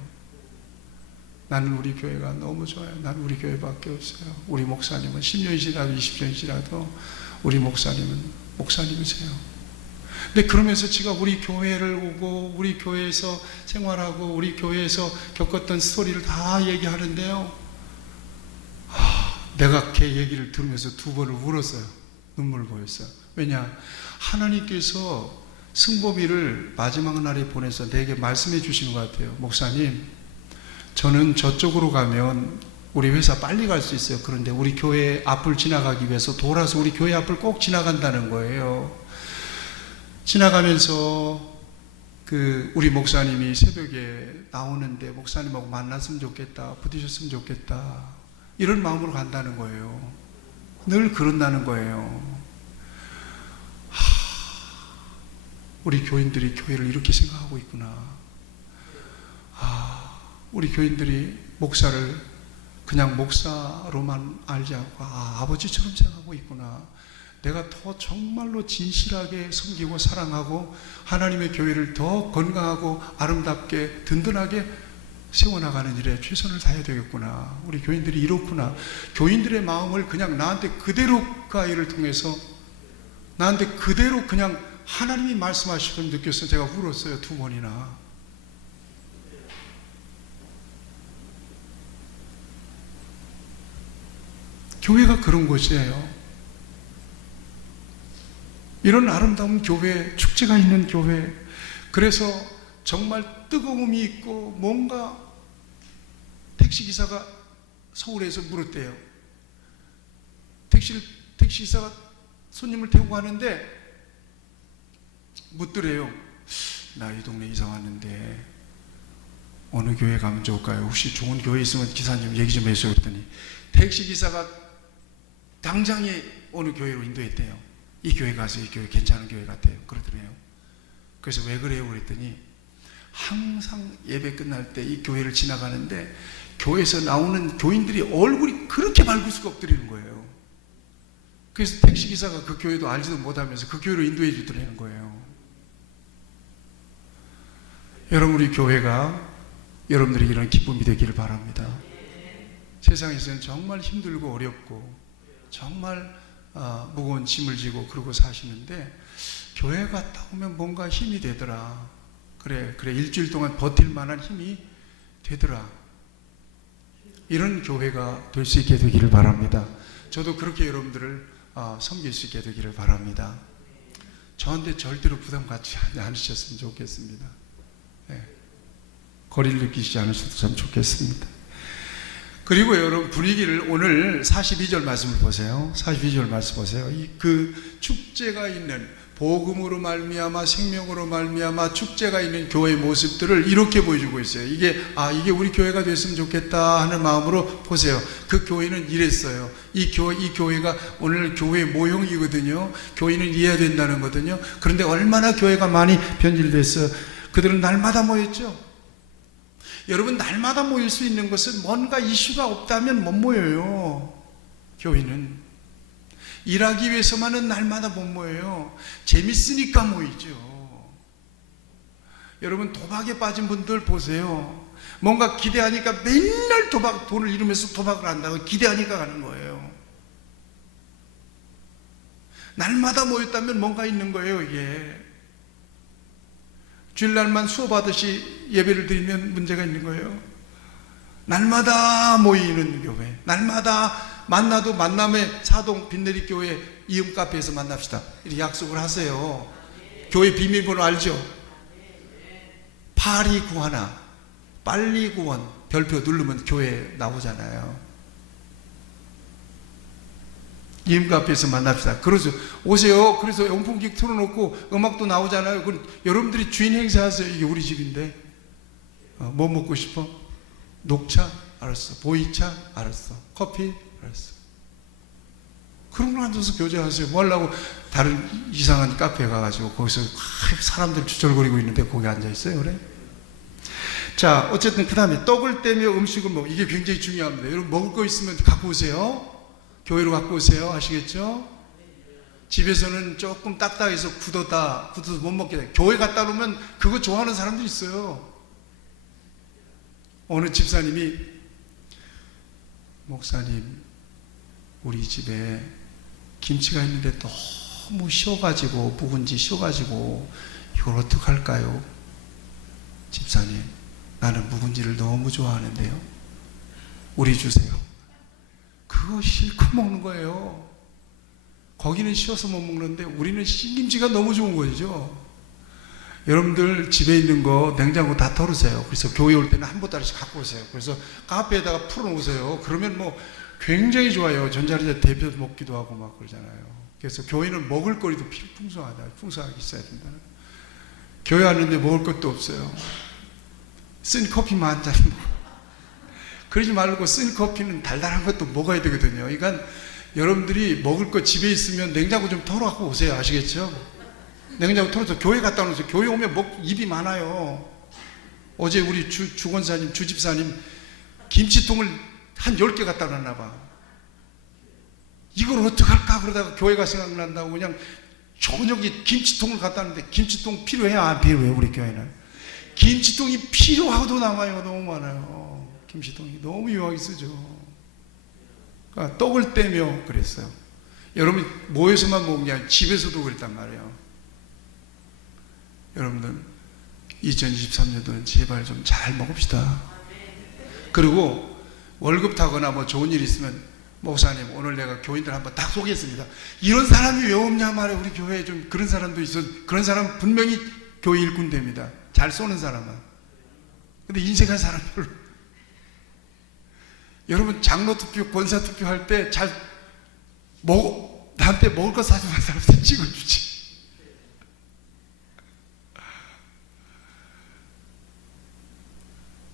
나는 우리 교회가 너무 좋아요. 나는 우리 교회밖에 없어요. 우리 목사님은 10년이 지나도 20년이 지나도 우리 목사님은 목사님이세요. 근데 그러면서 제가 우리 교회를 오고 우리 교회에서 생활하고 우리 교회에서 겪었던 스토리를 다 얘기하는데요, 내가 걔 얘기를 들으면서 2번을 울었어요. 눈물을 보였어요. 왜냐? 하나님께서 승범이를 마지막 날에 보내서 내게 말씀해 주시는 것 같아요. 목사님, 저는 저쪽으로 가면 우리 회사 빨리 갈 수 있어요. 그런데 우리 교회 앞을 지나가기 위해서 돌아서 우리 교회 앞을 꼭 지나간다는 거예요. 지나가면서 우리 목사님이 새벽에 나오는데 목사님하고 만났으면 좋겠다, 부딪혔으면 좋겠다, 이런 마음으로 간다는 거예요. 늘 그런다는 거예요. 우리 교인들이 교회를 이렇게 생각하고 있구나. 우리 교인들이 목사를 그냥 목사로만 알지 않고 아버지처럼 생각하고 있구나. 내가 더 정말로 진실하게 섬기고 사랑하고 하나님의 교회를 더 건강하고 아름답게 든든하게 세워나가는 일에 최선을 다해야 되겠구나. 우리 교인들이 이렇구나. 교인들의 마음을 그냥 나한테 그대로 가이를 통해서 나한테 그대로 그냥 하나님이 말씀하시고 느껴서 제가 울었어요. 2번이나. 교회가 그런 곳이에요. 이런 아름다운 교회, 축제가 있는 교회. 그래서 정말 뜨거움이 있고 뭔가 택시기사가 서울에서 물었대요. 택시기사가 손님을 태우고 가는데 묻더래요. 나 이 동네 이사 왔는데 어느 교회 가면 좋을까요? 혹시 좋은 교회 있으면 기사님 얘기 좀 해주세요. 그랬더니 택시기사가 당장에 어느 교회로 인도했대요. 이 교회 가서 이 교회 괜찮은 교회 같아요. 그러더래요. 그래서 왜 그래요? 그랬더니 항상 예배 끝날 때 이 교회를 지나가는데 교회에서 나오는 교인들이 얼굴이 그렇게 밝을 수가 없더라는 거예요. 그래서 택시기사가 그 교회도 알지도 못하면서 그 교회로 인도해 주더라는 거예요. 여러분, 우리 교회가 여러분들에게 이런 기쁨이 되기를 바랍니다. 세상에서는 정말 힘들고 어렵고 정말 무거운 짐을 지고 그러고 사시는데 교회 갔다 오면 뭔가 힘이 되더라. 그래 일주일 동안 버틸 만한 힘이 되더라. 이런 교회가 될 수 있게 되기를 바랍니다. 저도 그렇게 여러분들을 섬길 수 있게 되기를 바랍니다. 저한테 절대로 부담 갖지 않으셨으면 좋겠습니다. 네. 거리를 느끼지 않으셔도 참 좋겠습니다. 그리고 여러분, 분위기를 오늘 42절 말씀을 보세요. 42절 말씀 보세요. 그 축제가 있는, 복음으로 말미암아 생명으로 말미암아 축제가 있는 교회의 모습들을 이렇게 보여주고 있어요. 이게 우리 교회가 됐으면 좋겠다 하는 마음으로 보세요. 그 교회는 이랬어요. 이 교회가 오늘 교회 모형이거든요. 교회는 이래야 된다는 거거든요. 그런데 얼마나 교회가 많이 변질됐어요. 그들은 날마다 모였죠. 여러분, 날마다 모일 수 있는 것은 뭔가 이슈가 없다면 못 모여요. 교회는 일하기 위해서만은 날마다 못 모여요. 재밌으니까 모이죠. 여러분, 도박에 빠진 분들 보세요. 뭔가 기대하니까 맨날 돈을 잃으면서 도박을 한다고 기대하니까 가는 거예요. 날마다 모였다면 뭔가 있는 거예요. 이게 주일날만 수업하듯이 예배를 드리면 문제가 있는 거예요. 날마다 모이는 교회, 날마다 만나도 만남의 사동 빈내리 교회 이음 카페에서 만납시다. 이렇게 약속을 하세요. 교회 비밀번호 알죠? 8291 빨리 구원 별표 누르면 교회 나오잖아요. 예음과 앞에서 만납시다. 그러죠. 오세요. 그래서 용품기 틀어놓고 음악도 나오잖아요. 그럼 여러분들이 주인 행세하세요. 이게 우리 집인데. 뭐 먹고 싶어? 녹차? 알았어. 보이차? 알았어. 커피? 알았어. 그런 거 앉아서 교제하세요. 뭐 하려고 다른 이상한 카페에 가가지고 거기서 사람들 주절거리고 있는데 거기 앉아있어요. 그래? 자, 어쨌든 그 다음에 떡을 떼며 음식을 먹, 이게 굉장히 중요합니다. 여러분 먹을 거 있으면 갖고 오세요. 교회로 갖고 오세요. 아시겠죠? 집에서는 조금 딱딱해서 굳어서 못 먹게 돼. 교회 갖다 놓으면 그거 좋아하는 사람도 있어요. 어느 집사님이, 목사님, 우리 집에 김치가 있는데 너무 쉬어가지고, 묵은지 쉬어가지고 이걸 어떡할까요? 집사님, 나는 묵은지를 너무 좋아하는데요. 우리 주세요. 그거 실컷 먹는 거예요. 거기는 쉬어서 못 먹는데 우리는 신김치가 너무 좋은 거죠. 여러분들 집에 있는 거 냉장고 다 털으세요. 그래서 교회 올 때는 한 보따리씩 갖고 오세요. 그래서 카페에다가 풀어놓으세요. 그러면 뭐 굉장히 좋아요. 전자레인지에 데펴 먹기도 하고 막 그러잖아요. 그래서 교회는 먹을 거리도 풍성하다. 풍성하게 있어야 된다. 교회 왔는데 먹을 것도 없어요. 쓴 커피만 한 잔 먹어. 그러지 말고 쓴 커피는 달달한 것도 먹어야 되거든요. 그러니까 여러분들이 먹을 거 집에 있으면 냉장고 좀 털어갖고 오세요. 아시겠죠? 냉장고 털어서 교회 갖다 놓으세요. 교회 오면 입이 많아요. 어제 우리 주권사님, 주집사님 김치통을 한 10개 갖다 놨나 봐. 이걸 어떡할까 그러다가 교회가 생각난다고 그냥 저녁에 김치통을 갖다 놨는데, 김치통 필요해요? 안 필요해요? 우리 교회는 김치통이 필요하고도 남아요. 너무 많아요. 김치통이 너무 유용하게 쓰죠. 그러니까 떡을 떼며 그랬어요. 여러분 모여서만 먹냐? 집에서도 그랬단 말이에요. 여러분들 2023년도는 제발 좀 잘 먹읍시다. 그리고 월급 타거나 뭐 좋은 일 있으면, 목사님 오늘 내가 교인들 한번 딱 소개했습니다. 이런 사람이 왜 없냐 말이에요. 우리 교회에 좀 그런 사람도 있어. 그런 사람 분명히 교회 일꾼 됩니다. 잘 쏘는 사람은. 근데 인색한 사람 별로. 여러분 장로 투표, 권사 투표 할 때 잘 나한테 먹을 거 사주는 사람한테 찍어주지.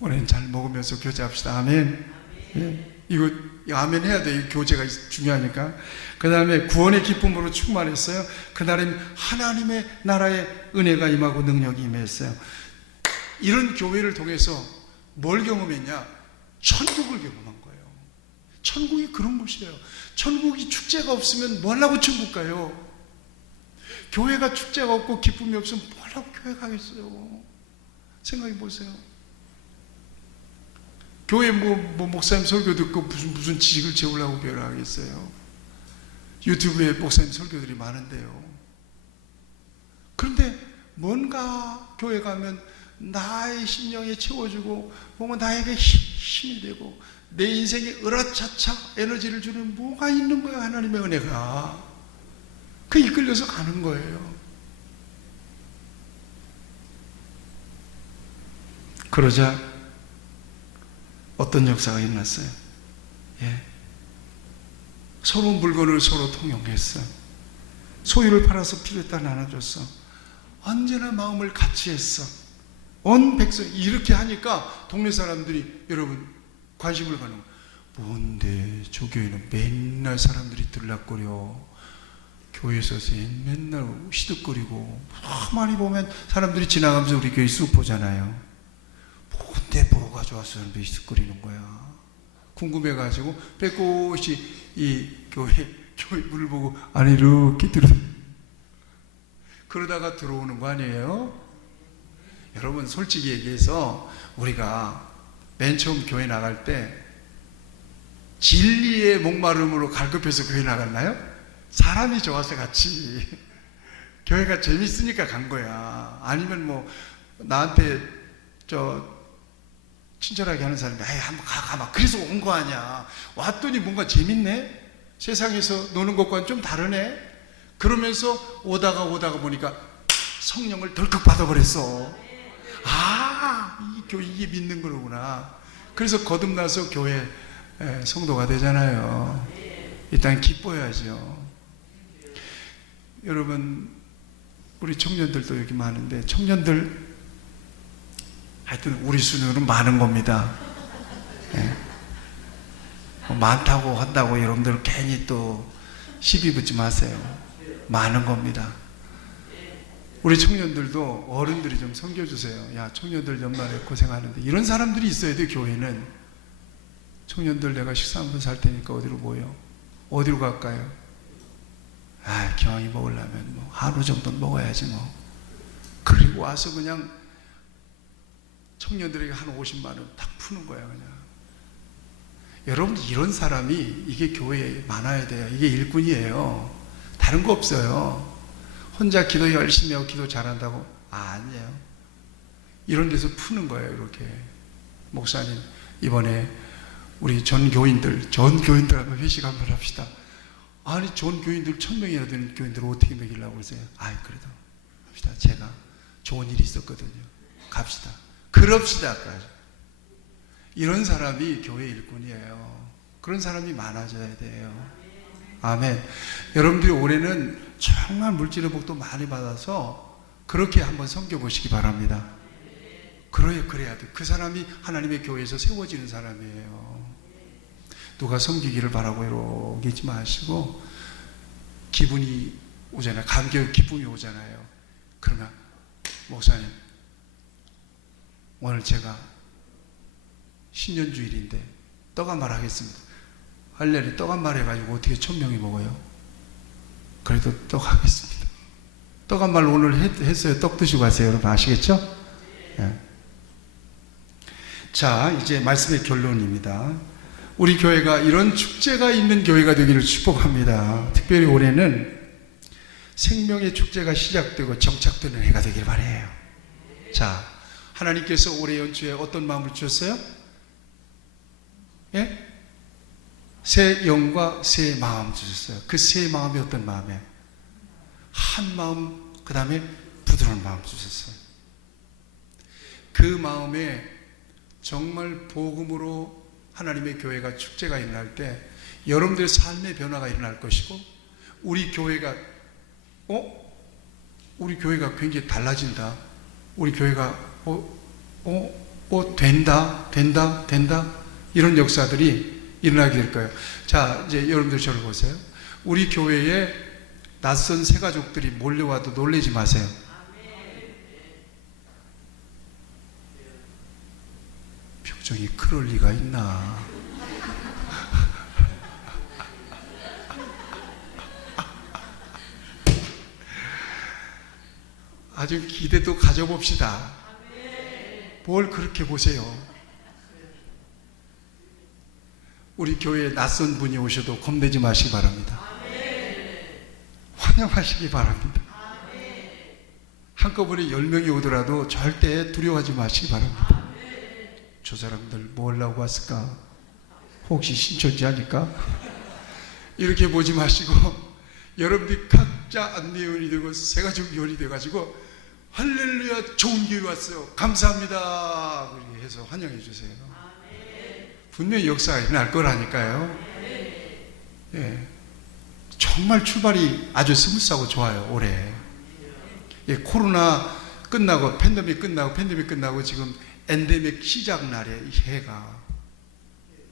오늘은 잘 먹으면서 교제합시다. 아멘. 예. 이거 아멘 해야 돼. 이 교제가 중요하니까. 그 다음에 구원의 기쁨으로 충만했어요. 그날엔 하나님의 나라의 은혜가 임하고 능력이 임했어요. 이런 교회를 통해서 뭘 경험했냐? 천국을 경험한 거예요. 천국이 그런 곳이에요. 천국이 축제가 없으면 뭐 하려고 천국 가요? 교회가 축제가 없고 기쁨이 없으면 뭐 하려고 교회 가겠어요? 생각해 보세요. 교회 뭐 목사님 설교 듣고 무슨 지식을 채우려고 교회를 하겠어요? 유튜브에 목사님 설교들이 많은데요. 그런데 뭔가 교회 가면 나의 심령에 채워주고 뭔가 나에게 힘이 되고 내 인생에 으라차차 에너지를 주는 뭐가 있는 거야. 하나님의 은혜가 그 이끌려서 가는 거예요. 그러자 어떤 역사가 일어났어요. 예. 서로 물건을 서로 통용했어. 소유를 팔아서 필요에 따라 나눠줬어. 언제나 마음을 같이 했어. 온 백성. 이렇게 하니까 동네 사람들이 여러분 관심을 가는 거예요. 뭔데 저 교회는 맨날 사람들이 들락거려. 교회에서 맨날 시득거리고 많이 보면 사람들이 지나가면서 우리 교회 쑥 보잖아요. 뭔데 뭐가 좋아서 사람들이 시득거리는 거야. 궁금해가지고 빼꼼히 이 교회 문을 보고 안에 이렇게 그러다가 들어오는 거 아니에요? 여러분 솔직히 얘기해서 우리가 맨 처음 교회 나갈 때 진리의 목마름으로 갈급해서 교회 나갔나요? 사람이 좋아서 같이 교회가 재밌으니까 간 거야. 아니면 뭐 나한테 친절하게 하는 사람이 한번 가봐 그래서 온 거 아니야. 왔더니 뭔가 재밌네. 세상에서 노는 것과는 좀 다르네. 그러면서 오다가 보니까 성령을 덜컥 받아버렸어. 이 교회 이게 믿는 거구나. 그래서 거듭나서 교회 성도가 되잖아요. 일단 기뻐야죠. 여러분, 우리 청년들도 여기 많은데, 청년들 하여튼 우리 수준으로는 많은 겁니다. 예. 많다고 한다고 여러분들 괜히 또 시비 붙지 마세요. 많은 겁니다. 우리 청년들도 어른들이 좀 섬겨주세요. 야, 청년들 연말에 고생하는데, 이런 사람들이 있어야 돼. 교회는 청년들 내가 식사 한번 살 테니까 어디로 모여? 어디로 갈까요? 아, 기왕이 먹으려면 뭐 하루 정도는 먹어야지 뭐. 그리고 와서 그냥 청년들에게 한 50만 원 딱 푸는 거야 그냥. 여러분, 이런 사람이 이게 교회에 많아야 돼요. 이게 일꾼이에요. 다른 거 없어요. 혼자 기도 열심히 하고 기도 잘한다고? 아니에요. 이런 데서 푸는 거예요. 이렇게. 목사님, 이번에 우리 전 교인들하고 회식 한번 합시다. 아니, 전 교인들 1000명이나 되는 교인들을 어떻게 먹이려고 그러세요? 아이, 그래도 합시다. 제가 좋은 일이 있었거든요. 갑시다. 그럽시다. 이런 사람이 교회 일꾼이에요. 그런 사람이 많아져야 돼요. 아멘. 여러분들이 올해는 정말 물질의 복도 많이 받아서 그렇게 한번 섬겨보시기 바랍니다. 그래야 돼. 그 사람이 하나님의 교회에서 세워지는 사람이에요. 누가 섬기기를 바라고 이러게 하지 마시고, 기분이 오잖아요. 감격, 기쁨이 오잖아요. 그러면, 목사님, 오늘 제가 신년주일인데 떡 한 말 하겠습니다. 할례를 떡 한 말 해가지고 어떻게 1000명이 먹어요? 그래도 떡 하겠습니다. 떡 한 말 오늘 했어요. 떡 드시고 가세요. 여러분 아시겠죠? 네. 자, 이제 말씀의 결론입니다. 우리 교회가 이런 축제가 있는 교회가 되기를 축복합니다. 특별히 올해는 생명의 축제가 시작되고 정착되는 해가 되길 바라요. 자, 하나님께서 올해 연초에 어떤 마음을 주셨어요? 예? 새 영과 새 마음 주셨어요. 그 새 마음이 어떤 마음이에요? 한 마음, 그 다음에 부드러운 마음 주셨어요. 그 마음에 정말 복음으로 하나님의 교회가 축제가 일어날 때 여러분들의 삶의 변화가 일어날 것이고, 우리 교회가 굉장히 달라진다. 우리 교회가 된다. 이런 역사들이 일어나게 될 거예요. 자, 이제 여러분들 저를 보세요. 우리 교회에 낯선 새 가족들이 몰려와도 놀라지 마세요. 표정이 그럴 리가 있나. 아주 기대도 가져봅시다. 뭘 그렇게 보세요. 우리 교회에 낯선 분이 오셔도 겁내지 마시기 바랍니다. 환영하시기 바랍니다. 한꺼번에 10명이 오더라도 절대 두려워하지 마시기 바랍니다. 저 사람들 뭐 하려고 왔을까? 혹시 신천지 아닐까? 이렇게 보지 마시고, 여러분들이 각자 안내위원이 되고 새가족 위원이 돼가지고 할렐루야, 좋은 교회 왔어요, 감사합니다, 그렇게 해서 환영해 주세요. 분명히 역사가 일어날 거라니까요. 예. 정말 출발이 아주 스무스하고 좋아요. 올해. 예, 코로나 끝나고 팬데믹 끝나고 지금 엔데믹 시작 날에 이 해가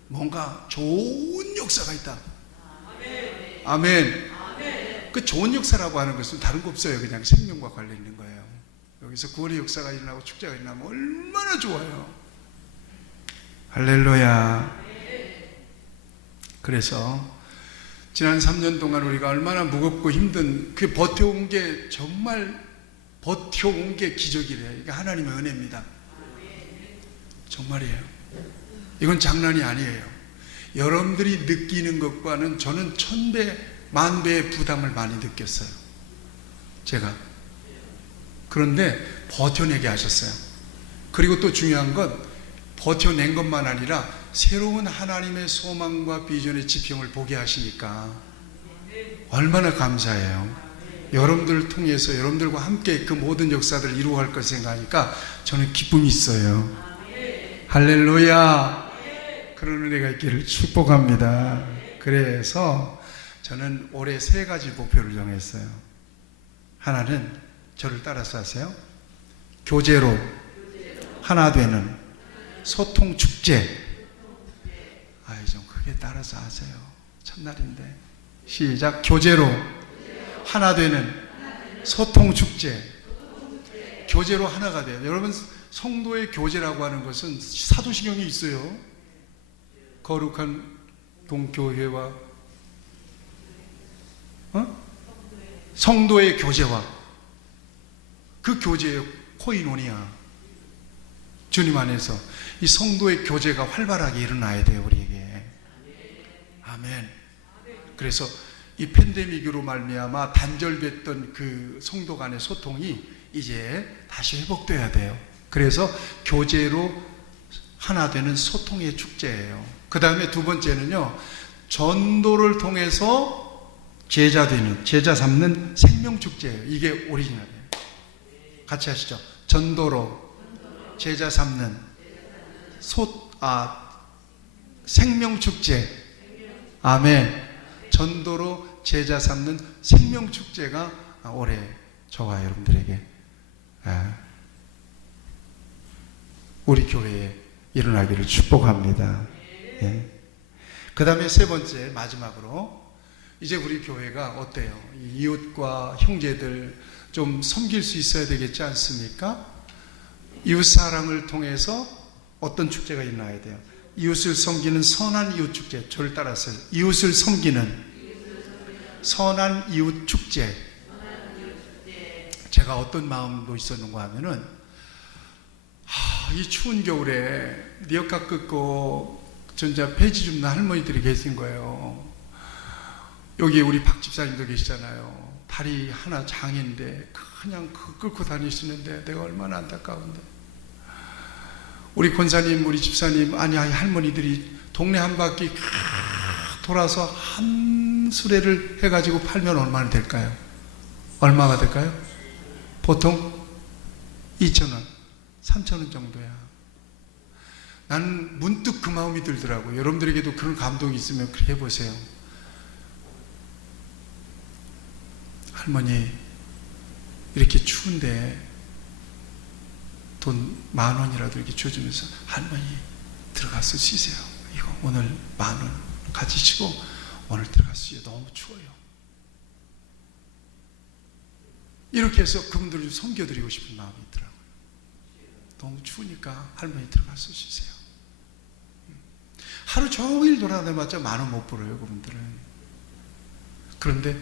뭔가 좋은 역사가 있다. 아멘. 그 좋은 역사라고 하는 것은 다른 거 없어요. 그냥 생명과 관련 있는 거예요. 여기서 구원의 역사가 일어나고 축제가 일어나면 얼마나 좋아요. 할렐루야. 그래서 지난 3년 동안 우리가 얼마나 무겁고 힘든, 그 버텨온 게 정말 버텨온 게 기적이래요. 이게 하나님의 은혜입니다. 정말이에요. 이건 장난이 아니에요. 여러분들이 느끼는 것과는 저는 1000배, 10,000배의 부담을 많이 느꼈어요. 제가. 그런데 버텨내게 하셨어요. 그리고 또 중요한 건 버텨낸 것만 아니라 새로운 하나님의 소망과 비전의 지평을 보게 하시니까 얼마나 감사해요. 여러분들을 통해서 여러분들과 함께 그 모든 역사들을 이루어갈 것을 생각하니까 저는 기쁨이 있어요. 할렐루야. 그런 은혜가 있기를 축복합니다. 그래서 저는 올해 3가지 목표를 정했어요. 하나는 저를 따라서 하세요. 교제로 하나 되는 소통 축제. 아이, 좀 크게 따라서 하세요. 첫날인데. 시작. 교제로 하나 되는 소통 축제. 교제로 하나가 돼요. 여러분, 성도의 교제라고 하는 것은 사도신경이 있어요. 거룩한 동교회와 성도의 교제와 그 교제의 코이노니아, 주님 안에서 이 성도의 교제가 활발하게 일어나야 돼요, 우리에게. 아멘. 그래서 이 팬데믹으로 말미암아 단절됐던 그 성도 간의 소통이 이제 다시 회복돼야 돼요. 그래서 교제로 하나 되는 소통의 축제예요. 그 다음에 두 번째는요, 전도를 통해서 제자 되는, 제자 삼는 생명축제예요. 이게 오리지널이에요. 같이 하시죠. 전도로 제자 삼는 생명축제. 아멘. 전도로 제자 삼는 생명축제가 올해 저와 여러분들에게, 우리 교회에 일어나기를 축복합니다. 예. 그 다음에 세 번째, 마지막으로 이제 우리 교회가 어때요? 이웃과 형제들 좀 섬길 수 있어야 되겠지 않습니까? 이웃사랑을 통해서 어떤 축제가 일어나야 돼요? 이웃을 섬기는 선한 이웃 축제. 저를 따라서 이웃을 섬기는 선한 이웃 축제. 제가 어떤 마음도 있었는가 하면은, 이 추운 겨울에 니역가 긋고 전자 폐지 줍는 할머니들이 계신 거예요. 여기 우리 박 집사님도 계시잖아요. 다리 하나 장인데 그냥 끌고 다니시는데 내가 얼마나 안타까운데. 우리 권사님, 우리 집사님, 아니 할머니들이 동네 한 바퀴 돌아서 한 수레를 해가지고 팔면 얼마나 될까요? 얼마가 될까요? 보통 2,000원, 3,000원 정도야. 나는 문득 그 마음이 들더라고요. 여러분들에게도 그런 감동이 있으면 그렇게 해보세요. 할머니, 이렇게 추운데 돈 10,000원이라도 이렇게 줘주면서, 할머니 들어가서 쉬세요. 이거 오늘 10,000원 가지시고 오늘 들어가서 쉬어요. 너무 추워요. 이렇게 해서 그분들을 좀 섬겨드리고 싶은 마음이 있더라고요. 너무 추우니까 할머니 들어가서 쉬세요. 하루 종일 돌아다녀봤자 10,000원 못 벌어요, 그분들은. 그런데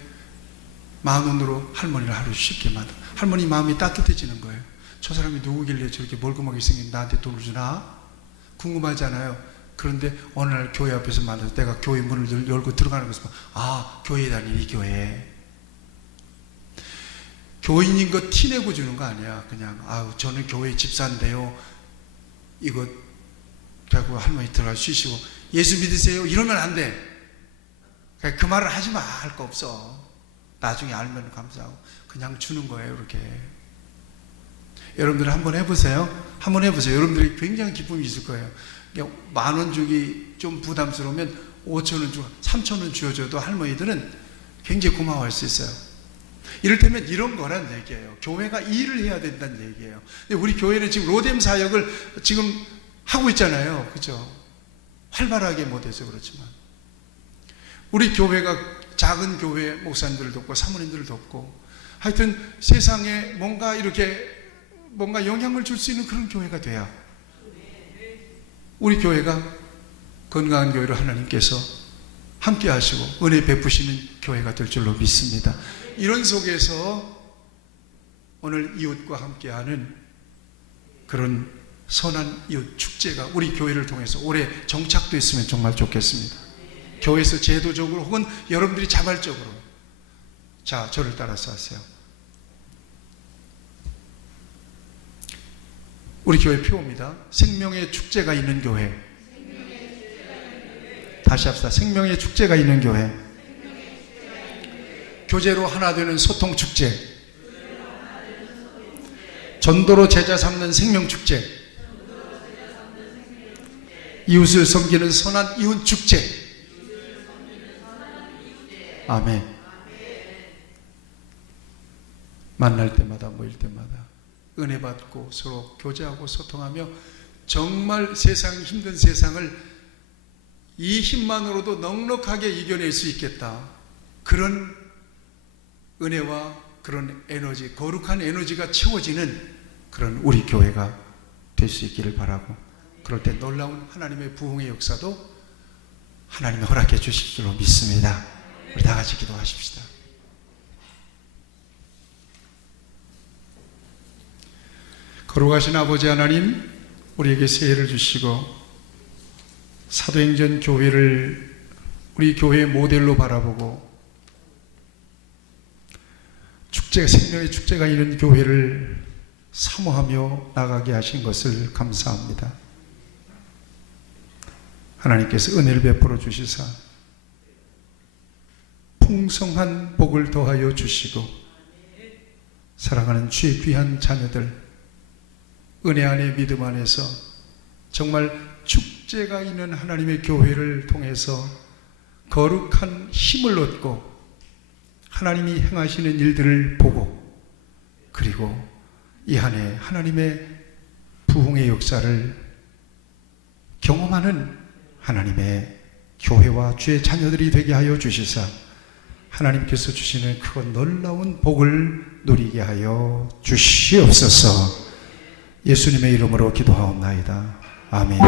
10,000원으로 할머니를 하루 쉽게 만들어. 할머니 마음이 따뜻해지는 거예요. 저 사람이 누구길래 저렇게 멀끔하게 생긴 나한테 돈을 주나? 궁금하잖아요. 그런데 어느 날 교회 앞에서 만나서 내가 교회 문을 열고 들어가는 것을 보면, 교회 다니니, 이 교회. 교인인 거 티내고 주는 거 아니야. 그냥, 저는 교회 집사인데요. 이거 갖고 할머니 들어가 쉬시고, 예수 믿으세요? 이러면 안 돼. 그 말을 하지 마. 할 거 없어. 나중에 알면 감사하고. 그냥 주는 거예요, 이렇게. 여러분들 한번 해보세요. 한번 해보세요. 여러분들이 굉장히 기쁨이 있을 거예요. 10,000원 주기 좀 부담스러우면 5,000원 주고 3,000원 주어줘도 할머니들은 굉장히 고마워할 수 있어요. 이를테면 이런 거란 얘기예요. 교회가 일을 해야 된다는 얘기예요. 근데 우리 교회는 지금 로뎀 사역을 지금 하고 있잖아요. 그죠? 활발하게 못해서 그렇지만. 우리 교회가 작은 교회 목사님들을 돕고 사모님들을 돕고, 하여튼 세상에 뭔가 영향을 줄 수 있는 그런 교회가 돼야 우리 교회가 건강한 교회로 하나님께서 함께 하시고 은혜 베푸시는 교회가 될 줄로 믿습니다. 이런 속에서 오늘 이웃과 함께하는 그런 선한 이웃 축제가 우리 교회를 통해서 올해 정착됐으면 정말 좋겠습니다. 교회에서 제도적으로 혹은 여러분들이 자발적으로, 자, 저를 따라서 하세요. 우리 교회 표입니다. 생명의 축제가 있는 교회. 다시 합시다. 생명의 축제가 있는 교회. 교제로 하나 되는 소통 축제. 전도로 제자 삼는 생명 축제. 이웃을 섬기는 선한 이웃 축제. 아멘. 만날 때마다 모일 때마다 은혜 받고 서로 교제하고 소통하며 정말 세상 힘든 세상을 이 힘만으로도 넉넉하게 이겨낼 수 있겠다. 그런 은혜와 그런 에너지, 거룩한 에너지가 채워지는 그런 우리 교회가 될 수 있기를 바라고, 그럴 때 놀라운 하나님의 부흥의 역사도 하나님이 허락해 주실 줄로 믿습니다. 우리 다 같이 기도하십시다. 거룩하신 아버지 하나님, 우리에게 새해를 주시고 사도행전 교회를 우리 교회의 모델로 바라보고 생명의 축제가 있는 교회를 사모하며 나가게 하신 것을 감사합니다. 하나님께서 은혜를 베풀어 주시사 풍성한 복을 더하여 주시고 사랑하는 주의 귀한 자녀들 은혜 안에 믿음 안에서 정말 축제가 있는 하나님의 교회를 통해서 거룩한 힘을 얻고 하나님이 행하시는 일들을 보고, 그리고 이 한 해 하나님의 부흥의 역사를 경험하는 하나님의 교회와 주의 자녀들이 되게 하여 주시사 하나님께서 주시는 그 놀라운 복을 누리게 하여 주시옵소서. 예수님의 이름으로 기도하옵나이다. 아멘.